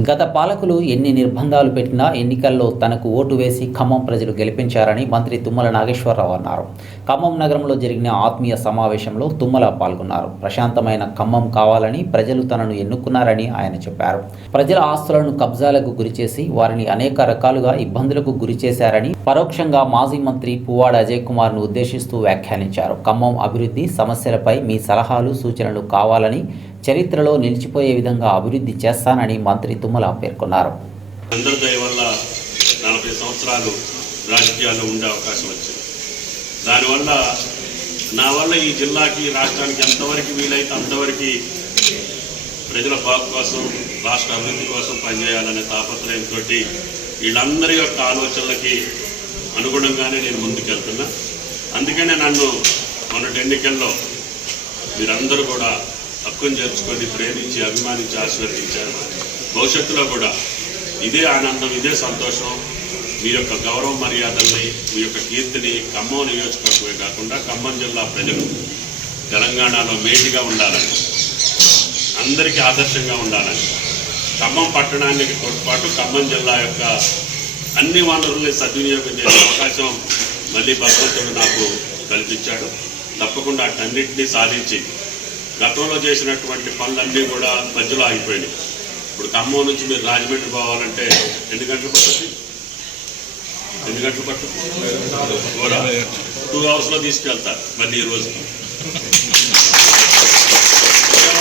గత పాలకులు ఎన్ని నిర్బంధాలు పెట్టినా ఎన్నికల్లో తనకు ఓటు వేసి ఖమ్మం ప్రజలు గెలిపించారని మంత్రి తుమ్మల నాగేశ్వరరావు అన్నారు. ఖమ్మం నగరంలో జరిగిన ఆత్మీయ సమావేశంలో తుమ్మల పాల్గొన్నారు. ప్రశాంతమైన ఖమ్మం కావాలని ప్రజలు తనను ఎన్నుకున్నారని ఆయన చెప్పారు. ప్రజల ఆస్తులను కబ్జాలకు గురిచేసి వారిని అనేక రకాలుగా ఇబ్బందులకు గురిచేశారని పరోక్షంగా మాజీ మంత్రి పువ్వాడ అజయ్ కుమార్ను ఉద్దేశిస్తూ వ్యాఖ్యానించారు. ఖమ్మం అభివృద్ధి సమస్యలపై మీ సలహాలు సూచనలు కావాలని చరిత్రలో నిలిచిపోయే విధంగా అభివృద్ధి చేస్తానని మంత్రి తుమ్మల పేర్కొన్నారు. వల్ల నలభై సంవత్సరాలు రాజకీయాల్లో ఉండే అవకాశం వచ్చింది. దానివల్ల నా వల్ల ఈ జిల్లాకి రాష్ట్రానికి ఎంతవరకు వీలైతే అంతవరకు ప్రజల బాగు కోసం రాష్ట్ర అభివృద్ధి కోసం పనిచేయాలనే తాపత్రయంతో వీళ్ళందరి యొక్క ఆలోచనలకి అనుగుణంగానే నేను ముందుకెళ్తున్నా. అందుకనే నన్ను మొన్నటి ఎన్నికల్లో మీరందరూ కూడా హక్కును చేర్చుకొని ప్రేమించి అభిమానించి ఆశీర్వదించారు. భవిష్యత్తులో కూడా ఇదే ఆనందం ఇదే సంతోషం మీ యొక్క గౌరవ మర్యాదల్ని మీ యొక్క కీర్తిని ఖమ్మం నియోజకవర్గమే కాకుండా ఖమ్మం జిల్లా ప్రజలు తెలంగాణలో మేటిగా ఉండాలని అందరికీ ఆదర్శంగా ఉండాలని ఖమ్మం పట్టణానికి పాటు ఖమ్మం జిల్లా యొక్క అన్ని వనరుల్ని సద్వినియోగం చేసే అవకాశం మళ్ళీ భగవంతుడు నాకు కల్పించాడు. తప్పకుండా అటన్నింటినీ సాధించి గతంలో చేసినటువంటి పనులన్నీ కూడా మధ్యలో ఆగిపోయినాయి. ఇప్పుడు ఖమ్మం నుంచి మీరు రాజమండ్రి పోవాలంటే ఎన్ని గంటలు పడుతుంది? ఎన్ని గంటలు పడుతుంది? టూ అవర్స్లో తీసుకెళ్తారు మళ్ళీ ఈ రోజు.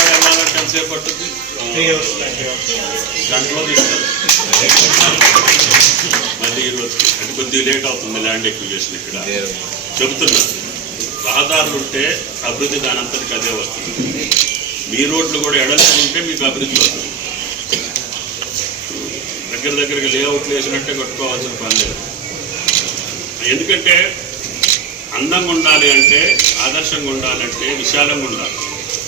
వెళ్ళాలంటే ఎంతసేపు పడుతుంది గంటలో తీసుకెళ్తారు. మళ్ళీ ఈ రోజు. అంటే కొద్దిగా లేట్ అవుతుంది ల్యాండ్ ఎక్విజేషన్ ఇక్కడ. చెబుతున్నా. రహదారులు ఉంటే అభివృద్ధి దానంతటికి అదే వస్తుంది. మీ రోడ్లు కూడా ఎడలు ఉంటే మీకు అభివృద్ధి వస్తుంది. దగ్గర దగ్గరికి లేఅవుట్లు వేసినట్టే కట్టుకోవాల్సిన పని లేదు. ఎందుకంటే అందంగా ఉండాలి అంటే ఆదర్శంగా ఉండాలంటే విశాలంగా ఉండాలి.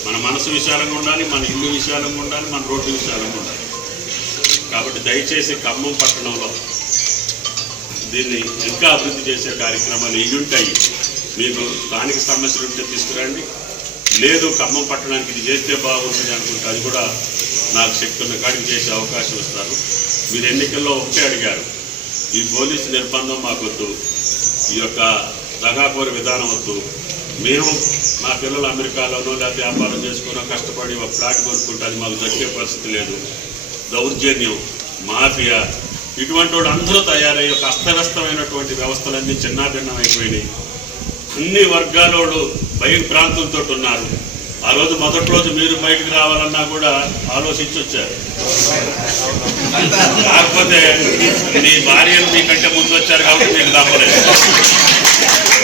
మన మనసు విశాలంగా ఉండాలి మన ఇల్లు విశాలంగా ఉండాలి మన రోడ్డు విశాలంగా ఉండాలి. కాబట్టి దయచేసి ఖమ్మం పట్టణంలో దీన్ని ఇంకా అభివృద్ధి చేసే కార్యక్రమాలు ఇవి ఉంటాయి మీకు స్థానిక సమస్యలు ఉంటే తీసుకురండి. లేదు ఖమ్మం పట్టడానికి ఇది చేస్తే బాగుంటుంది అనుకుంటే అది కూడా నాకు శక్తి ఉన్న కాడికి చేసే అవకాశం ఇస్తారు. మీరు ఎన్నికల్లో ఒకటే అడిగారు. ఈ పోలీసు నిర్బంధం మాకొద్దు. ఈ యొక్క దగాకోర విధానం వద్దు. మేము మా పిల్లలు అమెరికాలోనో లేకపోతే వ్యాపారం చేసుకునో కష్టపడి ఒక ఫ్లాట్ కొనుక్కుంటే అది మాకు దక్కే పరిస్థితి లేదు. దౌర్జన్యం మాఫియా ఇటువంటి వాళ్ళు అందరూ తయారయ్యి ఒక అస్తవ్యస్తమైనటువంటి వ్యవస్థలన్నీ చిన్నాభిన్నమైపోయినాయి అన్ని వర్గాలోడు భయం ప్రాంతంతో ఉన్నారు ఆ రోజు మొదటి రోజు మీరు బయటకు రావాలన్నా కూడా ఆలోచించి వచ్చారు కాకపోతే మీ భార్యలు మీకంటే ముందు వచ్చారు కాబట్టి మీకు తప్పలేదు.